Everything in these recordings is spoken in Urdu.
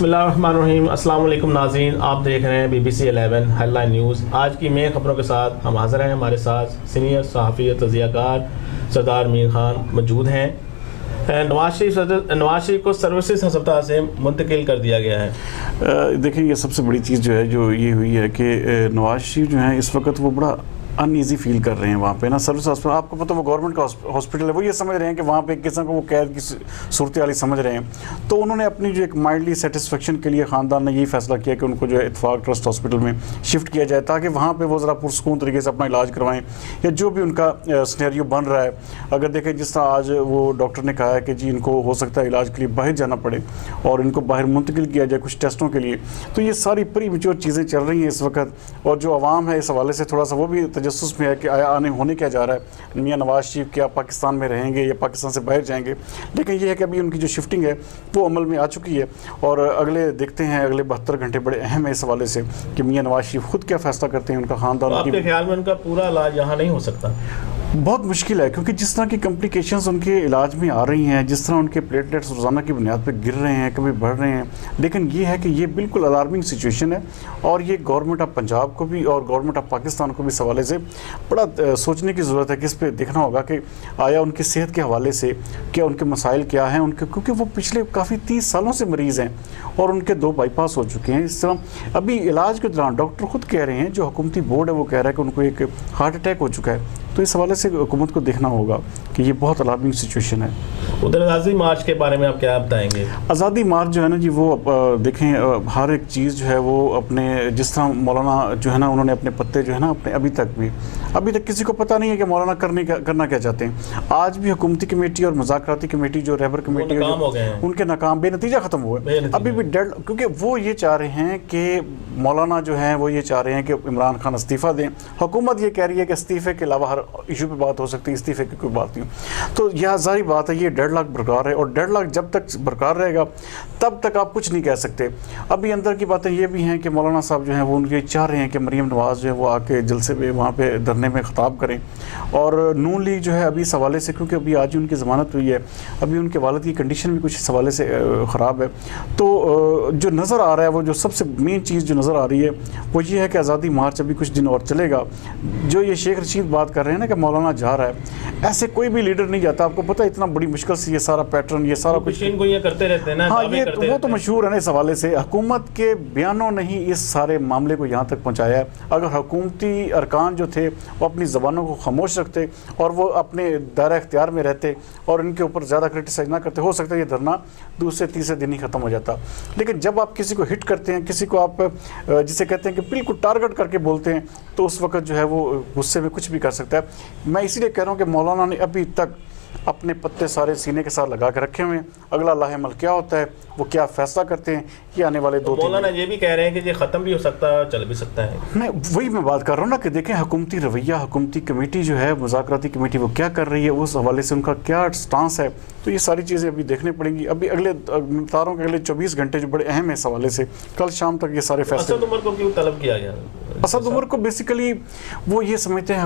بسم اللہ الرحمن الرحیم۔ السلام علیکم ناظرین، آپ دیکھ رہے ہیں BBC 11 ہیڈ لائن نیوز۔ آج کی مین خبروں کے ساتھ ہم حاضر ہیں۔ ہمارے ساتھ سینئر صحافی اور تجزیہ کار سردار میر خان موجود ہیں۔ نواز شریف کو سروسز ہسپتال سے منتقل کر دیا گیا ہے۔ دیکھیں، یہ سب سے بڑی چیز جو ہے جو یہ ہوئی ہے کہ نواز شریف جو ہیں اس وقت وہ بڑا ان ایزی فیل کر رہے ہیں وہاں پہ نا سروس ہاسپٹل۔ آپ کو پتہ وہ گورنمنٹ کا ہاسپٹل ہے، وہ یہ سمجھ رہے ہیں کہ وہاں پہ ایک قسم کو وہ قید کی صورتحال سمجھ رہے ہیں۔ تو انہوں نے اپنی جو ایک مائلڈلی سیٹسفیکشن کے لیے خاندان نے یہی فیصلہ کیا کہ ان کو جو ہے اتفاق ٹرسٹ ہاسپٹل میں شفٹ کیا جائے تاکہ وہاں پہ وہ ذرا پرسکون طریقے سے اپنا علاج کروائیں یا جو بھی ان کا سینیریو بن رہا ہے۔ اگر دیکھیں جس طرح آج وہ ڈاکٹر نے کہا ہے کہ جی ان کو ہو سکتا ہے علاج کے لیے باہر جانا پڑے اور ان کو باہر منتقل کیا جائے کچھ ٹیسٹوں کے لیے، تو یہ ساری پری میچور چیزیں چل رہی ہیں اس وقت۔ اور جو عوام ہے اس حوالے سے تھوڑا سا وہ بھی تجسس میں ہے کہ آیا آنے ہونے کیا جا رہا ہے، میاں نواز شریف کیا پاکستان میں رہیں گے یا پاکستان سے باہر جائیں گے۔ لیکن یہ ہے کہ ابھی ان کی جو شفٹنگ ہے وہ عمل میں آ چکی ہے اور اگلے دیکھتے ہیں اگلے 72 گھنٹے بڑے اہم ہیں اس حوالے سے کہ میاں نواز شریف خود کیا فیصلہ کرتے ہیں، ان کا خاندان۔ آپ کے خیال میں ان کا پورا علاج یہاں نہیں ہو سکتا؟ بہت مشکل ہے کیونکہ جس طرح کی کمپلیکیشنز ان کے علاج میں آ رہی ہیں، جس طرح ان کے پلیٹلیٹس روزانہ کی بنیاد پہ گر رہے ہیں، کبھی بڑھ رہے ہیں، لیکن یہ ہے کہ یہ بالکل الارمنگ سچویشن ہے اور یہ گورنمنٹ آف پنجاب کو بھی اور گورنمنٹ آف پاکستان کو بھی اس حوالے سے بڑا سوچنے کی ضرورت ہے کہ اس پہ دیکھنا ہوگا کہ آیا ان کی صحت کے حوالے سے کیا ان کے مسائل کیا ہیں ان کے، کیونکہ وہ پچھلے کافی 30 سالوں سے مریض ہیں اور ان کے 2 بائی پاس ہو چکے ہیں۔ اس طرح ابھی علاج کے دوران ڈاکٹر خود کہہ رہے ہیں، جو حکومتی بورڈ ہے وہ کہہ رہا ہے کہ ان کو ایک ہارٹ اٹیک ہو چکا ہے۔ تو اس حوالے سے حکومت کو دیکھنا ہوگا کہ یہ بہت الارمنگ سچویشن ہے۔ ادھر آزادی مارچ کے بارے میں آپ کیا بتائیں گے؟ آزادی مارچ جو ہے نا جی وہ دیکھیں ہر ایک چیز جو ہے وہ اپنے جس طرح مولانا جو ہے نا انہوں نے اپنے پتے جو ہے نا اپنے ابھی تک کسی کو پتہ نہیں ہے کہ مولانا کرنا کیا چاہتے ہیں۔ آج بھی حکومتی کمیٹی اور مذاکراتی کمیٹی جو رہبر کمیٹی ان کے ناکام بے نتیجہ ختم ہوئے، ابھی بھی ڈیڈ، کیونکہ وہ یہ چاہ رہے ہیں کہ مولانا جو ہیں وہ یہ چاہ رہے ہیں کہ عمران خان استعفیٰ دیں۔ حکومت یہ کہہ رہی ہے کہ استعفے کے علاوہ ہر ایشو پہ بات ہو سکتی ہے، استعفے کی کوئی بات نہیں۔ تو یہ ظاہری بات ہے یہ ڈیڈ لاک برقرار ہے اور ڈیڈ لاک جب تک برقرار رہے گا تب تک آپ کچھ نہیں کہہ سکتے۔ ابھی اندر کی باتیں یہ بھی ہیں کہ مولانا صاحب جو ہیں وہ ان کے چاہ رہے ہیں کہ مریم نواز جو ہے وہ آ کے جلسے پہ وہاں پہ دھرنے میں خطاب کریں اور نون لیگ جو ہے ابھی اس حوالے سے، کیونکہ ابھی آج ہی ان کی ضمانت ہوئی ہے، ابھی ان کے والد کی کنڈیشن بھی کچھ اس حوالے سے خراب ہے، تو جو نظر آ رہا ہے وہ جو سب سے مین چیز جو نظر آ رہی ہے وہ یہ ہے کہ آزادی مارچ ابھی کچھ دن اور چلے گا۔ جو یہ شیخ رشید بات کر رہے ہیں نا کہ مولانا جا رہا ہے، ایسے کوئی بھی لیڈر نہیں جاتا۔ آپ کو پتہ ہے اتنا بڑی مشکل سے یہ سارا پیٹرن یہ سارا کچھ کو یہ کرتے رہتے ہیں نا، ہاں یہ وہ تو مشہور ہے نا اس حوالے سے۔ حکومت کے بیانوں نے ہی اس سارے معاملے کو یہاں تک پہنچایا ہے۔ اگر حکومتی ارکان جو تھے وہ اپنی زبانوں کو خاموش رکھتے اور وہ اپنے دائرہ اختیار میں رہتے اور ان کے اوپر زیادہ کرٹیسائز نہ کرتے، ہو سکتا ہے یہ دھرنا دوسرے تیسرے دن ہی ختم ہو جاتا۔ لیکن جب آپ کسی کو ہٹ کرتے ہیں، کسی کو آپ جسے کہتے ہیں کہ بالکل ٹارگٹ کر کے بولتے ہیں، تو اس وقت جو ہے وہ غصے میں کچھ بھی کر سکتا ہے۔ میں اسی لیے کہہ رہا ہوں کہ مولانا نے ابھی تک اپنے پتے سارے سینے کے ساتھ لگا کے رکھے ہوئے ہیں۔ اگلا لاہ عمل کیا ہوتا ہے، وہ کیا فیصلہ کرتے ہیں، یہ آنے والے 2-3 مولانا یہ بھی کہہ رہے ہیں کہ یہ ختم بھی ہو سکتا ہے، چل بھی سکتا ہے۔ میں وہی بات کر رہا ہوں نا کہ دیکھیں حکومتی رویہ، حکومتی کمیٹی جو ہے مذاکراتی کمیٹی وہ کیا کر رہی ہے، اس حوالے سے ان کا کیا سٹانس ہے، تو یہ ساری چیزیں ابھی دیکھنے پڑیں گی۔ ابھی اگلے تاروں کے اگلے 24 گھنٹے جو بڑے اہم ہیں اس حوالے سے، کل شام تک یہ سارے فیصلے۔ اسد عمر کو کیوں طلب کیا گیا؟ اسد عمر کو بیسیکلی وہ یہ سمجھتے ہیں،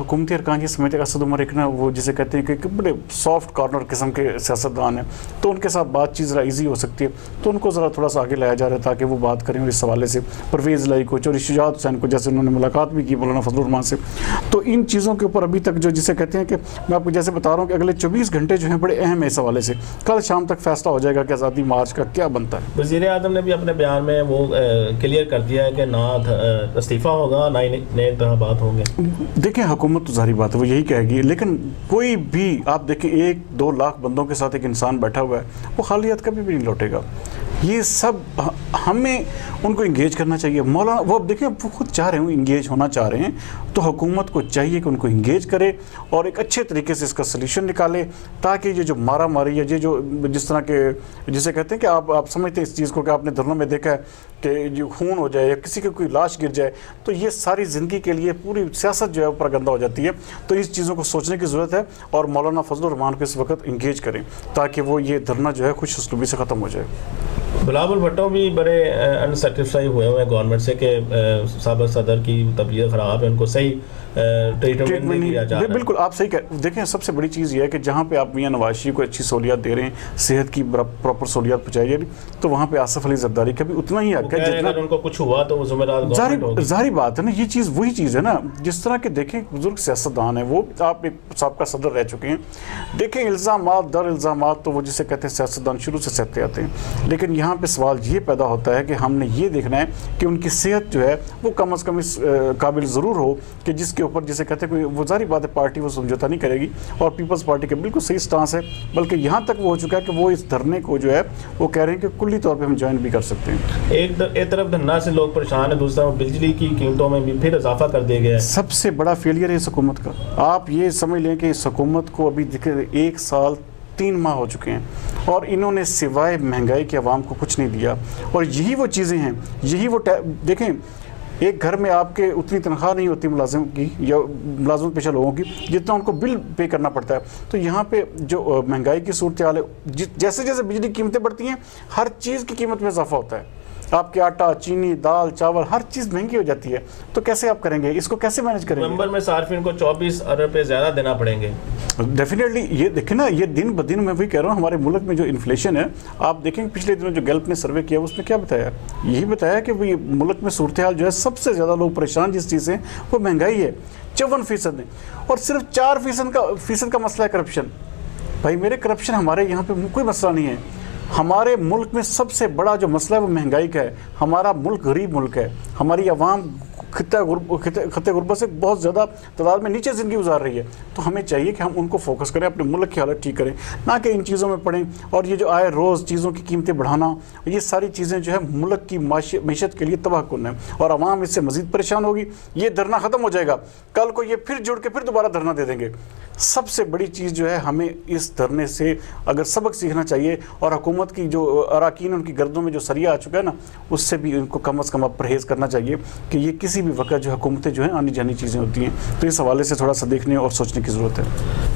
حکومتی ارکان یہ سمجھتے ہیں کہ اسد عمر ایک نا وہ جسے کہتے ہیں کہ بڑے سافٹ کارنر قسم کے سیاستدان ہیں، تو ان کے ساتھ بات چیت ذرا ایزی ہو سکتی ہے، تو ان کو ذرا تھوڑا سا آگے لایا جا رہا ہے تاکہ وہ بات کریں اور اس حوالے سے پرویز لائی کو، چوری شجاعت حسین کو، جیسے انہوں نے ملاقات بھی کی مولانا فضل الرحمان سے۔ تو ان چیزوں کے اوپر ابھی تک جو جسے کہتے ہیں کہ میں آپ کو جیسے بتا رہا ہوں کہ اگلے 24 گھنٹے جو ہیں بڑے اہم ہیں اس حوالے سے۔ کل شام تک فیصلہ ہو جائے گا کہ آزادی مارچ کا کیا بنتا ہے۔ وزیر اعظم نے بھی اپنے بیان میں وہ کلیئر کر دیا ہے کہ نہ استعفیٰ ہوگا نہ نئے انتخابات ہوں گے۔ دیکھیں حکومت تو ظاہری بات ہے وہ یہی کہے گی، لیکن کوئی بھی آپ دیکھیں 1-2 لاکھ بندوں کے ساتھ ایک انسان بیٹھا ہوا ہے، وہ خالی ہاتھ کبھی بھی نہیں لوٹے گا۔ یہ سب ہمیں ان کو انگیج کرنا چاہیے۔ مولانا وہ اب دیکھیں وہ خود چاہ رہے ہیں، انگیج ہونا چاہ رہے ہیں، تو حکومت کو چاہیے کہ ان کو انگیج کرے اور ایک اچھے طریقے سے اس کا سلیوشن نکالے، تاکہ یہ جو مارا ماری ہے، یہ جو جس طرح کے جسے کہتے ہیں کہ آپ سمجھتے ہیں اس چیز کو کہ آپ نے دھرنوں میں دیکھا ہے کہ جو خون ہو جائے یا کسی کی کوئی لاش گر جائے، تو یہ ساری زندگی کے لیے پوری سیاست جو ہے اوپر گندہ ہو جاتی ہے۔ تو اس چیزوں کو سوچنے کی ضرورت ہے اور مولانا فضل الرحمان کو اس وقت انگیج کریں تاکہ وہ یہ دھرنا جو ہے خوش اسلوبی سے ختم ہو جائے۔ بلاول بھٹو بھی بڑے انسیٹسفائی ہوئے ہیں گورنمنٹ سے کہ سابق صدر کی طبیعت خراب ہے، ان کو صحیح ٹریٹمنٹ نہیں دیا جا رہا ہے۔ بالکل آپ صحیح کہہ دیکھیں، سب سے بڑی چیز یہ ہے کہ جہاں پہ آپ میاں نواز شریف کو اچھی سہولیات دے رہے ہیں، صحت کی پراپر سہولیات پہنچائی جا رہی، تو وہاں پہ آصف علی زرداری کا بھی اتنا ہی حق ہے جتنا اگر ان کو کچھ ہوا تو وہ ذمہ دار گورنمنٹ ہوگی۔ ظاہری بات ہے نا، یہ چیز وہی چیز ہے نا، جس طرح کہ دیکھیں بزرگ سیاستدان ہیں، وہ آپ ایک سابقہ صدر رہ چکے ہیں، دیکھیں الزامات در الزامات تو وہ جسے کہتے ہیں سیاستدان شروع سے سہتے آتے ہیں، لیکن یہاں پہ سوال یہ پیدا ہوتا ہے کہ ہم نے یہ دیکھنا ہے کہ ان کی صحت جو ہے وہ کم از کم اس قابل ضرور ہو کہ جس کے اوپر جسے کہتے ہیں کوئی، وہ ظاہری بات ہے پارٹی وہ سمجھوتا نہیں کرے گی، اور پیپلز پارٹی کا بالکل صحیح سٹانس ہے، بلکہ یہاں تک وہ ہو چکا ہے کہ وہ اس دھرنے کو جو ہے وہ کہہ رہے ہیں کہ کلی طور پہ ہم جوائن بھی کر سکتے ہیں۔ ایک طرف دھرنا سے لوگ پریشان ہیں، دوسرا بجلی کی قیمتوں میں بھی پھر اضافہ کر دیا گیا ہے۔ سب سے بڑا فیلئر ہے اس حکومت کا، آپ یہ سمجھ لیں کہ اس حکومت کو ابھی 1 سال 3 ماہ ہو چکے ہیں اور انہوں نے سوائے مہنگائی کے عوام کو کچھ نہیں دیا، اور یہی وہ چیزیں ہیں، یہی وہ دیکھیں ایک گھر میں آپ کے اتنی تنخواہ نہیں ہوتی ملازم کی یا ملازمت پیشہ لوگوں کی جتنا ان کو بل پے کرنا پڑتا ہے، تو یہاں پہ جو مہنگائی کی صورتحال ہے، جیسے جیسے بجلی کی قیمتیں بڑھتی ہیں ہر چیز کی قیمت میں اضافہ ہوتا ہے، آپ کے آٹا، چینی، دال، چاول، ہر چیز مہنگی ہو جاتی ہے، تو کیسے آپ کریں گے اس کو، کیسے مینج کریں گے؟ نومبر میں صارفین کو 24 ارب روپے زیادہ دینا پڑیں گے۔ ڈیفینیٹلی یہ دیکھیں نا، یہ دن بدن میں بھی کہہ رہا ہوں، ہمارے ملک میں جو انفلیشن ہے، آپ دیکھیں پچھلے دنوں جو گیلپ نے سروے کیا اس میں کیا بتایا، یہی بتایا کہ ملک میں صورتحال جو ہے سب سے زیادہ لوگ پریشان جس چیز سے وہ مہنگائی ہے، 54% ہے، اور صرف 4% کا مسئلہ ہے کرپشن۔ بھائی میرے کرپشن ہمارے یہاں پہ کوئی مسئلہ نہیں ہے، ہمارے ملک میں سب سے بڑا جو مسئلہ ہے وہ مہنگائی کا ہے، ہمارا ملک غریب ملک ہے، ہماری عوام خطے غربت سے بہت زیادہ تعداد میں نیچے زندگی گزار رہی ہے، تو ہمیں چاہیے کہ ہم ان کو فوکس کریں، اپنے ملک کی حالت ٹھیک کریں، نہ کہ ان چیزوں میں پڑیں، اور یہ جو آئے روز چیزوں کی قیمتیں بڑھانا، یہ ساری چیزیں جو ہے ملک کی معیشت کے لیے تباہ کن ہے، اور عوام اس سے مزید پریشان ہوگی۔ یہ دھرنا ختم ہو جائے گا، کل کو یہ پھر جڑ کے پھر دوبارہ دھرنا دے دیں گے۔ سب سے بڑی چیز جو ہے ہمیں اس دھرنے سے اگر سبق سیکھنا چاہیے، اور حکومت کی جو اراکین ان کی گردوں میں جو سریا آ چکا ہے نا، اس سے بھی ان کو کم از کم اب پرہیز کرنا چاہیے کہ یہ کسی بھی وقت جو حکومتیں جو ہیں آنی جانی چیزیں ہوتی ہیں، تو اس حوالے سے تھوڑا سا دیکھنے اور سوچنے کی ضرورت ہے۔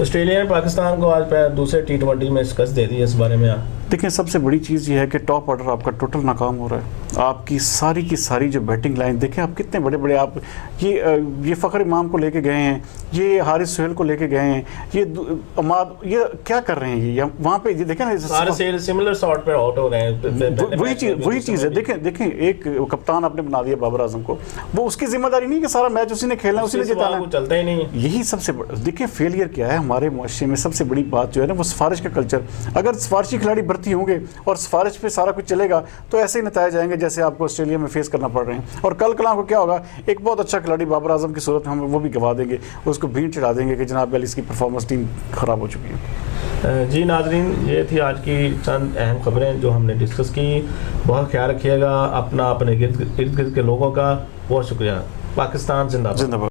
آسٹریلیا نے پاکستان کو آج دوسرے T20 میں شکست دے دی، اس بارے میں دیکھیں سب سے بڑی چیز یہ ہے کہ ٹاپ آرڈر آپ کا ٹوٹل ناکام ہو رہا ہے، آپ کی ساری جو بیٹنگ لائن دیکھیں، آپ کتنے بڑے بڑے، آپ یہ فخر امام کو لے کے گئے ہیں، یہ حارث سہیل کو لے کے گئے ہیں، یہ عماد، یہ کیا کر رہے ہیں، یہ وہاں پہ یہ دیکھیں نا سارے سملر سارٹ پہ آؤٹ ہو رہے ہیں۔ وہی چیز ہے، دیکھیں ایک کپتان آپ نے بنا دیا بابر اعظم کو، وہ اس کی ذمہ داری نہیں کہ سارا میچ اسی نے کھیلنا، اسی نے جتانا، چلتا ہی نہیں۔ یہی سب سے بڑا دیکھیں فیلئر کیا ہے ہمارے معاشرے میں، سب سے بڑی بات جو ہے نا وہ سفارش کا کلچر۔ اگر سفارشی کھلاڑی بھرتی ہوں گے اور سفارش پہ سارا کچھ چلے گا تو ایسے ہی نتائج آئیں گے جیسے آپ کو آسٹریلیا میں فیس کرنا پڑ رہے ہیں، اور کل کلاں کو کیا ہوگا، ایک بہت اچھا کھلاڑی بابر اعظم کی صورت میں ہم وہ بھی گوا دیں گے، اس کو بھینٹ چڑھا دیں گے کہ جناب اس کی پرفارمنس ٹیم خراب ہو چکی ہے۔ جی ناظرین، یہ تھی آج کی چند اہم خبریں جو ہم نے ڈسکس کی۔ بہت خیال رکھیے گا اپنے ارد گرد کے لوگوں کا۔ بہت شکریہ۔ پاکستان زندہ باد۔